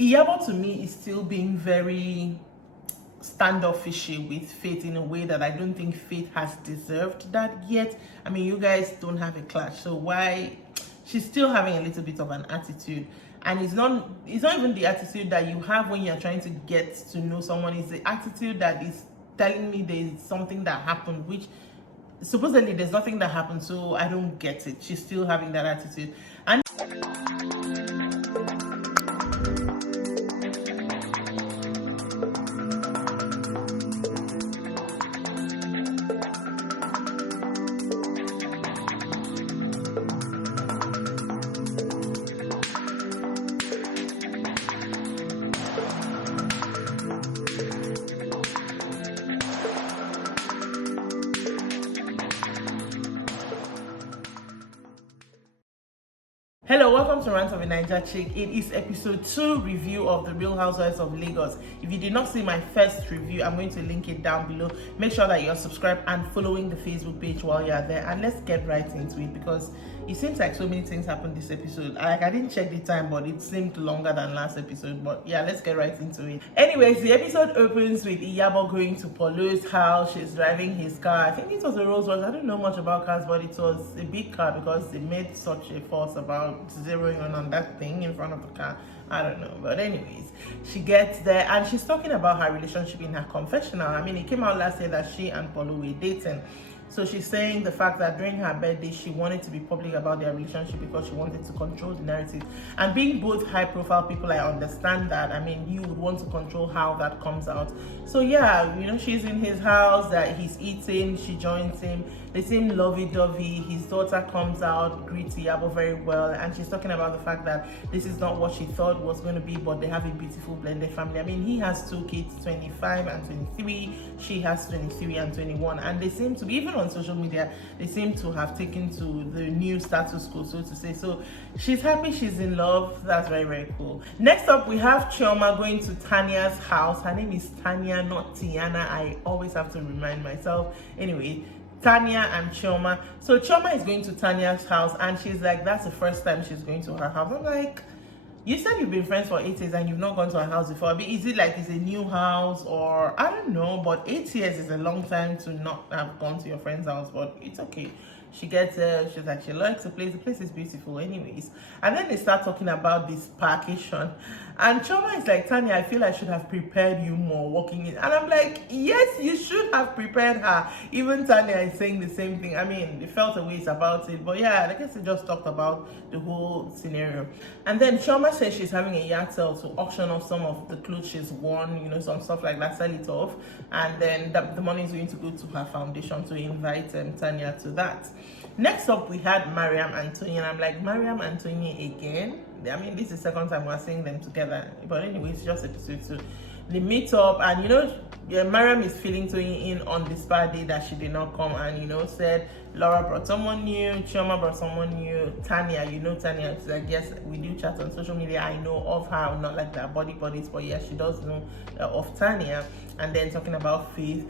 Yabo to me is still being very standoffishy with Faith in a way that I don't think Faith has deserved that yet. I mean, you guys don't have a clash, so why? She's still having a little bit of an attitude, and it's not even the attitude that you have when you're trying to get to know someone. It's the attitude that is telling me there's something that happened, which supposedly there's nothing that happened, so I don't get it. She's still having that attitude. And hello, welcome to Rants of a Naija Chic. It is episode 2 review of the Real Housewives of Lagos. If you did not see my first review, I'm going to link it down below. Make sure that you're subscribed and following the Facebook page while you're there. And let's get right into it, because it seems like so many things happened this episode. I didn't check the time, but it seemed longer than last episode. But yeah, let's get right into it. Anyways, the episode opens with Yabo going to Polo's house. She's driving his car. I think it was a Rolls Royce. I don't know much about cars, but it was a big car because they made such a fuss about zeroing on that thing in front of the car. I don't know, but anyways, she gets there and she's talking about her relationship in her confessional. I mean, it came out last year that she and Polo were dating. So she's saying the fact that during her birthday, she wanted to be public about their relationship because she wanted to control the narrative. And being both high-profile people, I understand that. I mean, you would want to control how that comes out. So yeah, you know, she's in his house, that he's eating, she joins him. They seem lovey-dovey. His daughter comes out, greets Yabo very well, and she's talking about the fact that this is not what she thought was going to be, but they have a beautiful blended family. I mean, he has 2 kids, 25 and 23. She has 23 and 21, and they seem to be, even on social media, they seem to have taken to the new status quo, so to say. So she's happy, she's in love. That's very, very cool. Next up, we have Chioma going to Tanya's house. Her name is Tanya, not Tiana. I always have to remind myself. Anyway, Tanya and Chioma. So Chioma is going to Tanya's house, and she's like, that's the first time she's going to her house. I'm like, you said you've been friends for 8 years and you've not gone to her house before. I mean, is it like it's a new house, or I don't know, but 8 years is a long time to not have gone to your friend's house, but it's okay. She gets there, she's like, she likes the place is beautiful anyways. And then they start talking about this parkation, and Chioma is like, Tanya, I feel I should have prepared you more walking in. And I'm like, yes, you should have prepared her. Even Tanya is saying the same thing. I mean, they felt a ways about it, but yeah, I guess they just talked about the whole scenario. And then Chioma says she's having a yard sale to auction off some of the clothes she's worn, you know, some stuff like that, sell it off, and then the money is going to go to her foundation to invite Tanya to that. Next up, we had Mariam and Toyin. I'm like, Mariam and Toyin again? I mean, this is the second time we're seeing them together. But anyway, it's just episode 2. They meet up, and you know, yeah, Mariam is feeling Toyin in on this bad day that she did not come, and you know, said Laura brought someone new, Chioma brought someone new, Tanya, you know Tanya. She's like, yes, we do chat on social media. I know of her, not like that buddies, but yeah, she does know of Tanya. And then talking about Faith,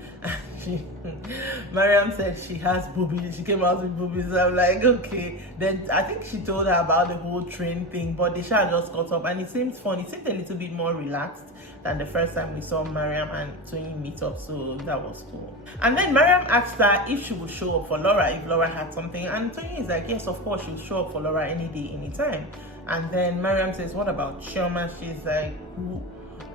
Mariam said she has boobies. She came out with boobies. I'm like, okay. Then I think she told her about the whole train thing, but they should just got up, and it seems fun. It seemed a little bit more relaxed than the first time we saw Mariam and Toyin meet up, so that was cool. And then Mariam asked her if she would show up for Laura if Laura had something, and Toyin is like, yes, of course, she'll show up for Laura any day, anytime. And then Mariam says, what about Chioma? She's like, who?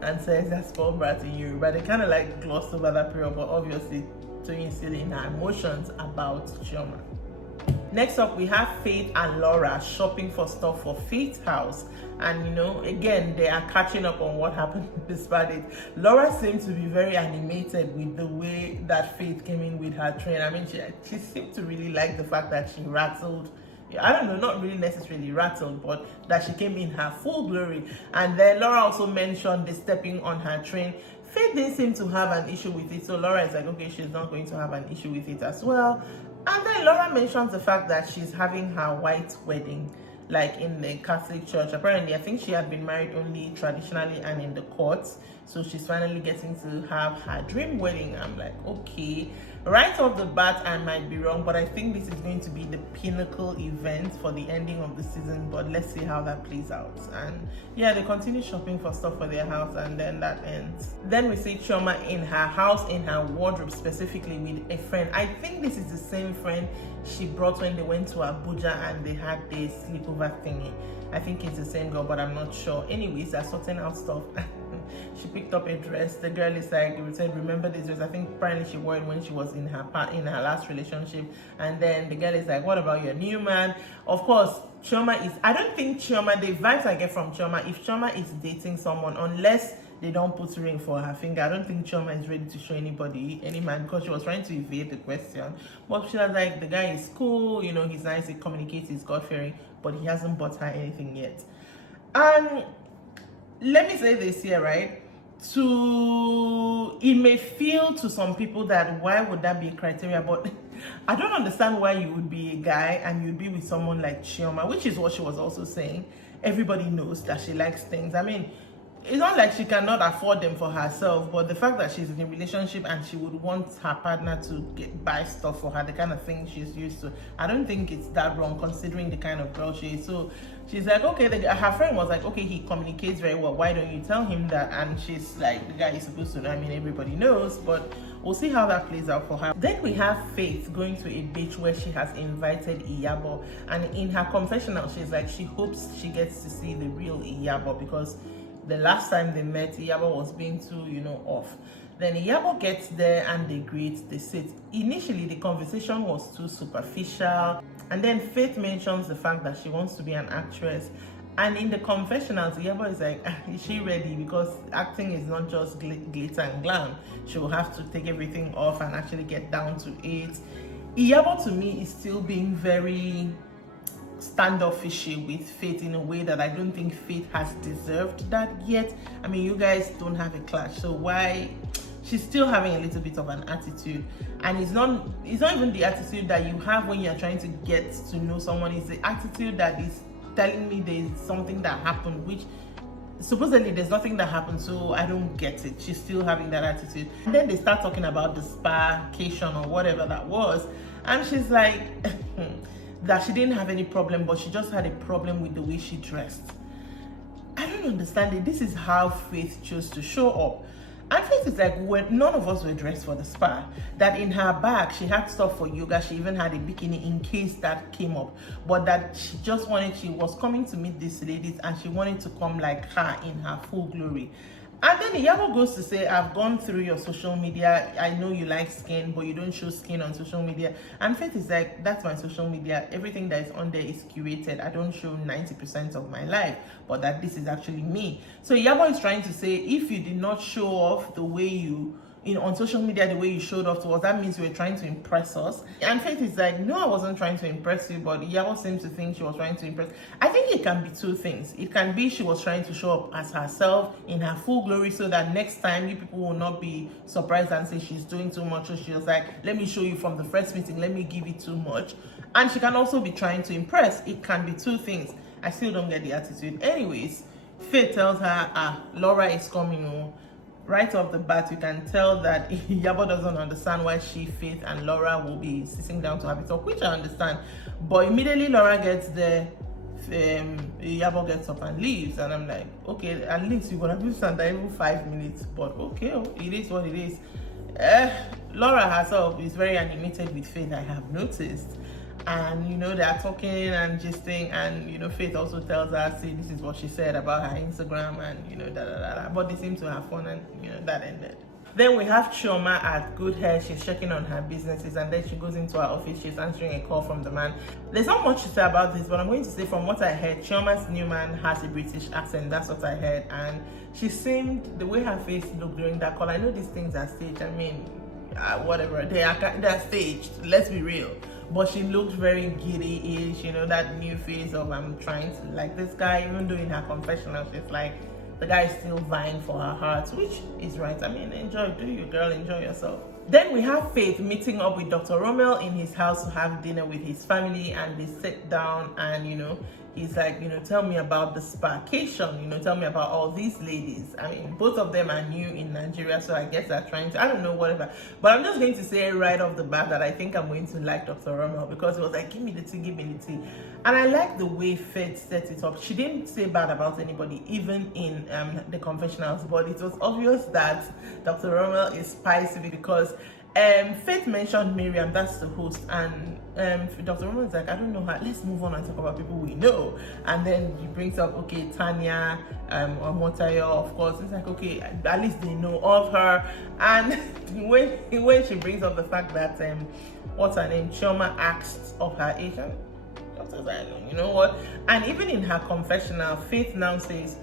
And says that's spoiled brat in Yoruba. They kind of like glossed over that period, but obviously Toyin is still in her emotions about Chioma. Next up, we have Faith and Laura shopping for stuff for Faith's house. And you know, again, they are catching up on what happened this Friday. Laura seemed to be very animated with the way that Faith came in with her train. I mean, she seemed to really like the fact that she rattled. I don't know, not really necessarily rattled, but that she came in her full glory. And then Laura also mentioned the stepping on her train. Faith didn't seem to have an issue with it, so Laura is like, okay, she's not going to have an issue with it as well. And then Laura mentions the fact that she's having her white wedding. like in the Catholic Church. Apparently, I think she had been married only traditionally and in the courts. So she's finally getting to have her dream wedding. I'm like, okay. Right off the bat, I might be wrong, but I think this is going to be the pinnacle event for the ending of the season. But let's see how that plays out. And yeah, they continue shopping for stuff for their house, and then that ends. Then we see Chioma in her house, in her wardrobe, specifically with a friend. I think this is the same friend she brought when they went to Abuja and they had this sleepover thingy. I think it's the same girl, but I'm not sure. Anyways, they're sorting out stuff. She picked up a dress. The girl is like, said, remember this dress? I think apparently she wore it when she was in her last relationship. And then the girl is like, what about your new man? Of course, Chioma is, I don't think Chioma, the vibes I get from Chioma, if Chioma is dating someone, unless they don't put ring for her finger, I don't think Chioma is ready to show anybody, any man, because she was trying to evade the question. But she was like, the guy is cool, you know, he's nice, he communicates, he's God-fearing, but he hasn't bought her anything yet. And let me say this here, right? It may feel to some people that why would that be a criteria, but I don't understand why you would be a guy and you'd be with someone like Chioma, which is what she was also saying. Everybody knows that she likes things. I mean, it's not like she cannot afford them for herself, but the fact that she's in a relationship and she would want her partner to buy stuff for her, the kind of thing she's used to, I don't think it's that wrong considering the kind of girl she is. So she's like, okay, her friend was like, okay, he communicates very well, why don't you tell him that? And she's like, the guy is supposed to know. I mean, everybody knows, but we'll see how that plays out for her. Then we have Faith going to a beach where she has invited Yabo, and in her confessional, she's like, she hopes she gets to see the real Yabo, because the last time they met, Yabo was being too, you know, off. Then Yabo gets there and they greet, they sit. Initially, the conversation was too superficial. And then Faith mentions the fact that she wants to be an actress. And in the confessionals, Yabo is like, is she ready? Because acting is not just glitter and glam. She will have to take everything off and actually get down to it. Yabo, to me, is still being very standoffishy with Faith in a way that I don't think Faith has deserved that yet. I mean, you guys don't have a clash, so why? She's still having a little bit of an attitude, and it's not even the attitude that you have when you're trying to get to know someone. It's the attitude that is telling me there's something that happened, which supposedly there's nothing that happened, so I don't get it. She's still having that attitude. And then they start talking about the spa-cation or whatever that was, and she's like that she didn't have any problem, but she just had a problem with the way she dressed. I don't understand it. This is how Faith chose to show up. And Faith is like, well, none of us were dressed for the spa. That in her bag, she had stuff for yoga. She even had a bikini in case that came up. But that she just wanted, she was coming to meet these ladies and she wanted to come like her in her full glory. And then Yabo goes to say, I've gone through your social media. I know you like skin, but you don't show skin on social media. And Faith is like, that's my social media. Everything that is on there is curated. I don't show 90% of my life, but that this is actually me. So Yabo is trying to say, if you did not show off the way you, on social media, the way you showed off to us, that means you were trying to impress us. And Faith is like, no, I wasn't trying to impress you, but Yabo seems to think she was trying to impress. I think it can be two things. It can be she was trying to show up as herself in her full glory so that next time you people will not be surprised and say she's doing too much, or she was like, let me show you from the first meeting, let me give you too much. And she can also be trying to impress. It can be two things. I still don't get the attitude. Anyways, Faith tells her, Laura is coming. Right off the bat, you can tell that Yabo doesn't understand why she, Faith, and Laura will be sitting down to have a talk, which I understand. But immediately Laura gets there, Yabo gets up and leaves, and I'm like, okay, at least you're gonna be stand there even 5 minutes, but okay, it is what it is. Laura herself is very animated with Faith, I have noticed. And you know, they're talking and gisting, and you know, Faith also tells her, see, this is what she said about her Instagram, and you know, but they seem to have fun, and you know, that ended. Then we have Chioma at Good Hair. She's checking on her businesses, and then she goes into her office. She's answering a call from the man. There's not much to say about this, but I'm going to say from what I heard, Chioma's new man has a British accent. That's what I heard, and she seemed, the way her face looked during that call, I know these things are staged, I mean, whatever, they're staged, let's be real. But she looked very giddy-ish, you know, that new phase of I'm trying to like this guy. Even though in her confessional, she's like, the guy is still vying for her heart, which is right. I mean, enjoy, do you, girl, enjoy yourself. Then we have Faith meeting up with Dr. Rommel in his house to have dinner with his family, and they sit down and, he's like, tell me about the sparcation, tell me about all these ladies. I mean, both of them are new in Nigeria, so I guess they're trying to, I don't know, whatever. But I'm just going to say right off the bat that I think I'm going to like Dr. Rommel, because it was like, give me the tea, give me the tea. And I like the way Faith set it up. She didn't say bad about anybody, even in the confessionals, but it was obvious that Dr. Rommel is spicy, because Faith mentioned Miriam, that's the host, and Dr. Roman is like, I don't know her, let's move on and talk about people we know. And then he brings up, okay, Tanya or Motayo, of course. It's like, okay, at least they know of her. And when she brings up the fact that what's her name, Chioma, asked of her age, Dr. like, you know what? And even in her confessional, Faith now says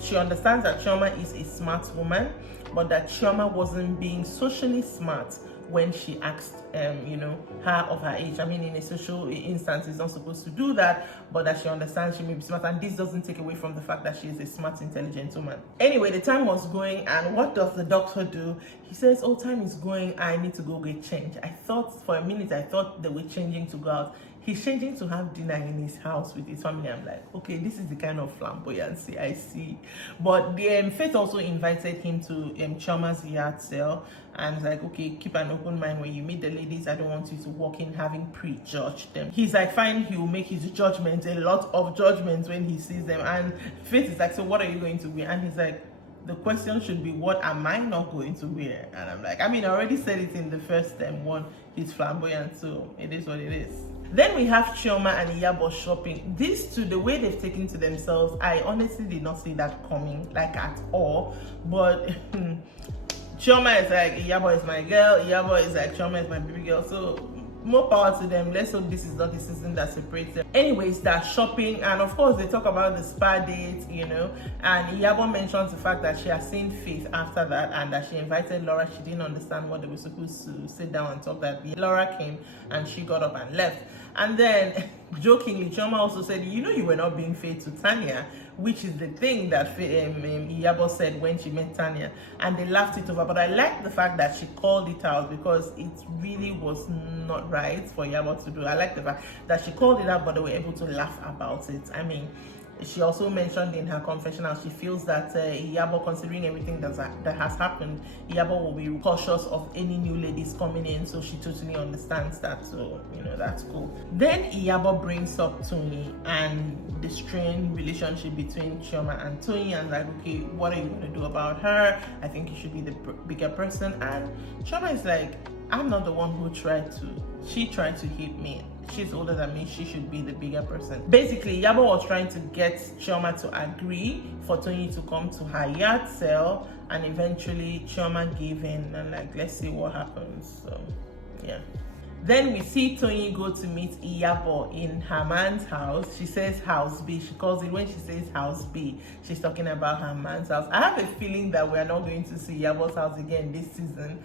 she understands that Chioma is a smart woman, but that Chioma wasn't being socially smart when she asked, her of her age. I mean, in a social instance, it's not supposed to do that, but that she understands she may be smart, and this doesn't take away from the fact that she is a smart, intelligent woman. Anyway, the time was going, and what does the doctor do? He says, oh, time is going, I need to go get changed. I thought, for a minute, they were changing to go out. He's changing to have dinner in his house with his family. I'm like, okay, this is the kind of flamboyancy I see. But the Faith also invited him to Chioma's yard sale, and it's like, okay, keep an open mind when you meet the ladies. I don't want you to walk in having prejudged them. He's like, fine, he will make his judgments, a lot of judgments when he sees them. And Faith is like, so what are you going to wear? And he's like, the question should be, what am I not going to wear? And I'm like, I mean, I already said it in the first one. He's flamboyant, so it is what it is. Then we have Chioma and Yabo shopping. These two, the way they've taken to themselves, I honestly did not see that coming, like at all. But Chioma is like, Yabo is my girl. Yabo is like, Chioma is my baby girl. So more power to them. Let's hope this is not the season that separates them. Anyways, they're shopping, and of course they talk about the spa date, and Yabo mentions the fact that she has seen Faith after that, and that she invited Laura. She didn't understand what they were supposed to sit down and talk. That Laura came and she got up and left. And then jokingly, Chioma also said, you were not being faithful to Tanya, which is the thing that Yabo said when she met Tanya, and they laughed it over. But I like the fact that she called it out, because it really was not right for Yabo to do. I like the fact that she called it out, but they were able to laugh about it. I mean, she also mentioned in her confessional, she feels that Yabo, considering everything that has happened, Yabo will be cautious of any new ladies coming in, so she totally understands that. So, that's cool. Then Yabo brings up Toyin and the strained relationship between Chioma and Toyin, and like, okay, what are you going to do about her? I think you should be the bigger person. And Chioma is like, I'm not the one who she tried to hit me. She's older than me, she should be the bigger person. Basically, Yabo was trying to get Chioma to agree for Toyin to come to her yard sale, and eventually Chioma gave in, and like, let's see what happens. So yeah. Then we see Toyin go to meet Yabo in her man's house. She says house B. She calls it, when she says house B, she's talking about her man's house. I have a feeling that we're not going to see Yabo's house again this season.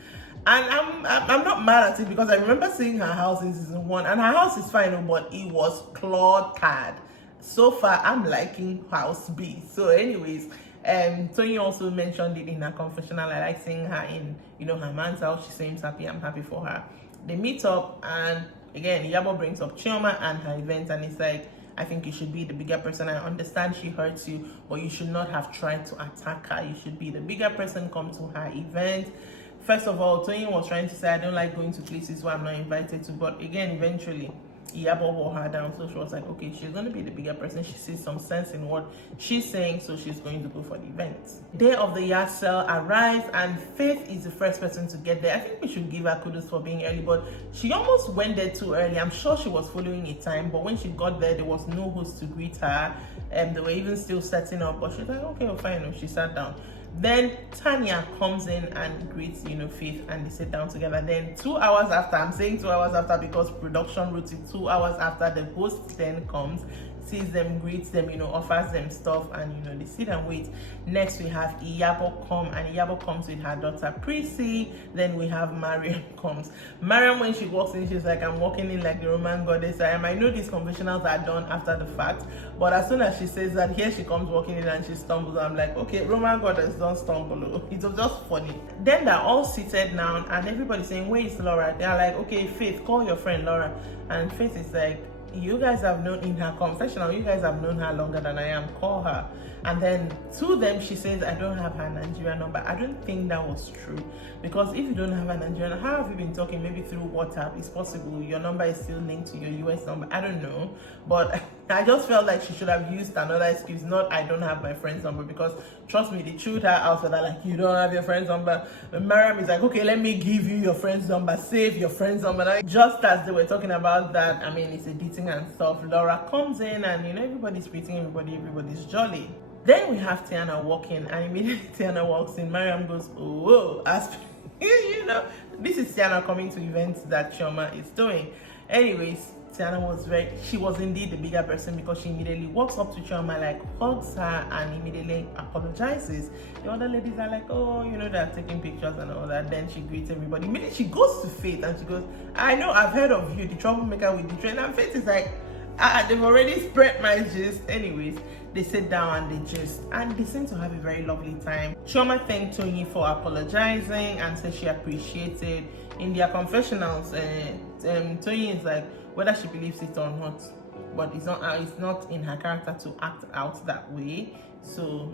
And I'm not mad at it, because I remember seeing her house in season 1, and her house is fine, but it was cluttered. So far, I'm liking house B. So anyways, Toyin also mentioned it in her confessional. I like seeing her in, her man's house. She seems happy. I'm happy for her. They meet up, and again, Yabo brings up Chioma and her event, and it's like, I think you should be the bigger person. I understand she hurts you, but you should not have tried to attack her. You should be the bigger person, come to her event. First of all, Toyin was trying to say, I don't like going to places where I'm not invited to, but again, eventually, Yabo wore her down, so she was like, okay, she's going to be the bigger person. She sees some sense in what she's saying, so she's going to go for the event. Day of the yard sale arrives, and Faith is the first person to get there. I think we should give her kudos for being early, but she almost went there too early. I'm sure she was following a time, but when she got there, there was no host to greet her, and they were even still setting up, but she's like, okay, well, fine. She sat down. Then Tanya comes in and greets, Faith, and they sit down together. Then 2 hours after, I'm saying 2 hours after because production wrote it, 2 hours after, the host then comes, sees them, greets them, offers them stuff, and they sit and wait. Next we have Yabo come, and Yabo comes with her daughter Prissy. Then we have Mariam comes. Mariam, when she walks in, she's like, I'm walking in like the Roman goddess I am. I know these conventionals are done after the fact, but as soon as she says that, here she comes walking in and she stumbles. I'm like, okay, Roman goddess, don't stumble. It was just funny. Then they're all seated now, and everybody's saying, where is Laura? They're like, okay, Faith, call your friend Laura. And Faith is like, you guys have known, in her confessional, you guys have known her longer than I am, call her. And then to them she says, I don't have her Nigerian number. I don't think that was true, because if you don't have a Nigerian, how have you been talking? Maybe through WhatsApp. It's possible your number is still linked to your US number, I don't know. But I just felt like she should have used another excuse, not I don't have my friend's number, because trust me, they chewed her out for that, like, you don't have your friend's number. And Mariam is like, okay, let me give you your friend's number, save your friend's number. Like, just as they were talking about that, I mean, it's a dating and stuff, Laura comes in, and everybody's greeting everybody, everybody's jolly. Then we have Tiana walking, and immediately Tiana walks in. Mariam goes, oh, as this is Tiana coming to events that Chioma is doing. Anyways, Tiana she was indeed the bigger person, because she immediately walks up to Chioma, like hugs her, and immediately apologizes. The other ladies are like, oh, they're taking pictures and all that. Then she greets everybody. Immediately she goes to Faith and she goes, I know, I've heard of you, the troublemaker with the train. And Faith is like, they've already spread my gist. Anyways, they sit down and they gist, and they seem to have a very lovely time. Chioma thanked Toyin for apologizing and said she appreciated. In their confessionals, Toyin is like, whether she believes it or not, but it's not in her character to act out that way. So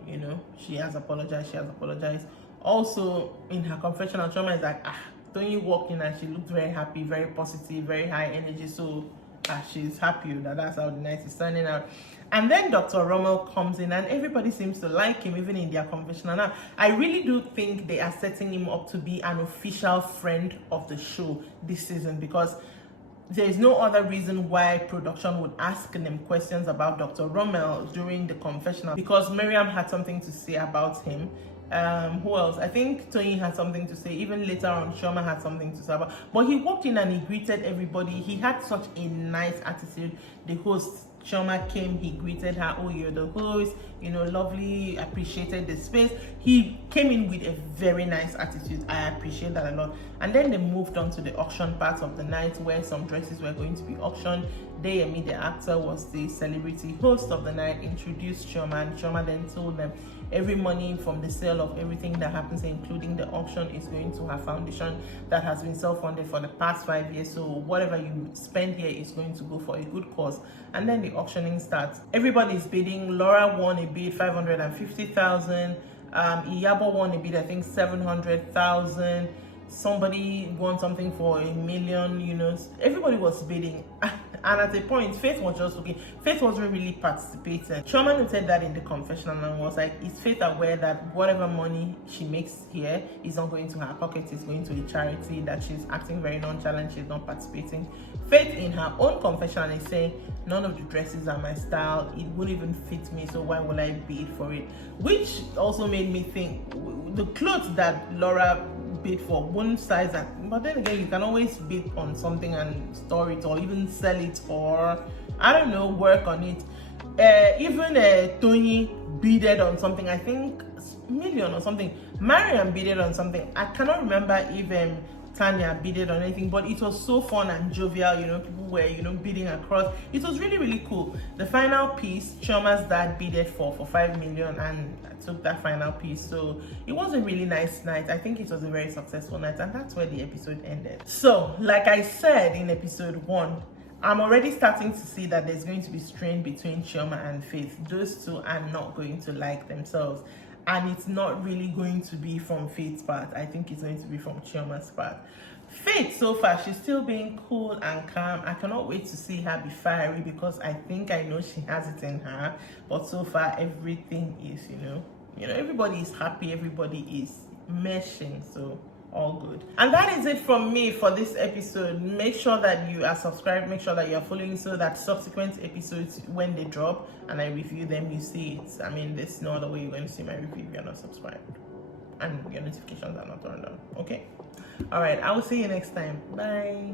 she has apologized. Also in her confessional, Chioma is like, Toyin walked in and she looked very happy, very positive, very high energy. So she's happy that's how the night is turning out. And then Dr. Rommel comes in, and everybody seems to like him, even in their confessional. Now, I really do think they are setting him up to be an official friend of the show this season, because there is no other reason why production would ask them questions about Dr. Rommel during the confessional, because Miriam had something to say about him. Who else? I think Toyin had something to say. Even later on, Chioma had something to say about. But he walked in and he greeted everybody. He had such a nice attitude. The host, Chioma, came, he greeted her. Oh, you're the host, lovely, appreciated the space. He came in with a very nice attitude. I appreciate that a lot. And then they moved on to the auction part of the night, where some dresses were going to be auctioned. Deyemi, the actor, was the celebrity host of the night, introduced Chioma, and Chioma then told them every money from the sale of everything that happens, including the auction, is going to her foundation that has been self-funded for the past 5 years. So whatever you spend here is going to go for a good cause. And then the auctioning starts. Everybody's bidding. Laura won a bid 550,000. Yabo won a bid, I think 700,000. Somebody won something for $1 million. Everybody was bidding. And at a point, Faith was just okay. Faith wasn't really participating. Chioma noted that in the confessional and was like, is Faith aware that whatever money she makes here is not going to her pocket, it's going to a charity, that she's acting very nonchalant, she's not participating? Faith in her own confessional is saying, none of the dresses are my style, it wouldn't even fit me, so why will I bid for it? Which also made me think, the clothes that Laura bid for one size, but then again, you can always bid on something and store it, or even sell it, or I don't know, work on it. Even Toyin bidded on something, I think million or something. Mariam bidded on something. I cannot remember if Tanya bidded on anything, but it was so fun and jovial. People were bidding across. It was really, really cool. The final piece, Chioma's dad bidded for 5 million, and I took that final piece. So it was a really nice night. I think it was a very successful night, and that's where the episode ended. So like I said in episode 1, I'm already starting to see that there's going to be strain between Chioma and Faith. Those two are not going to like themselves. And it's not really going to be from Faith's part. I think it's going to be from Chioma's part. Faith, so far, she's still being cool and calm. I cannot wait to see her be fiery, because I think I know she has it in her. But so far, everything is, everybody is happy. Everybody is meshing. So all good. And that is it from me for this episode. Make sure that you are subscribed, make sure that you are following, so that subsequent episodes, when they drop and I review them, you see it. I mean, there's no other way you're going to see my review if you're not subscribed and your notifications are not turned on. Okay, all right, I will see you next time. Bye.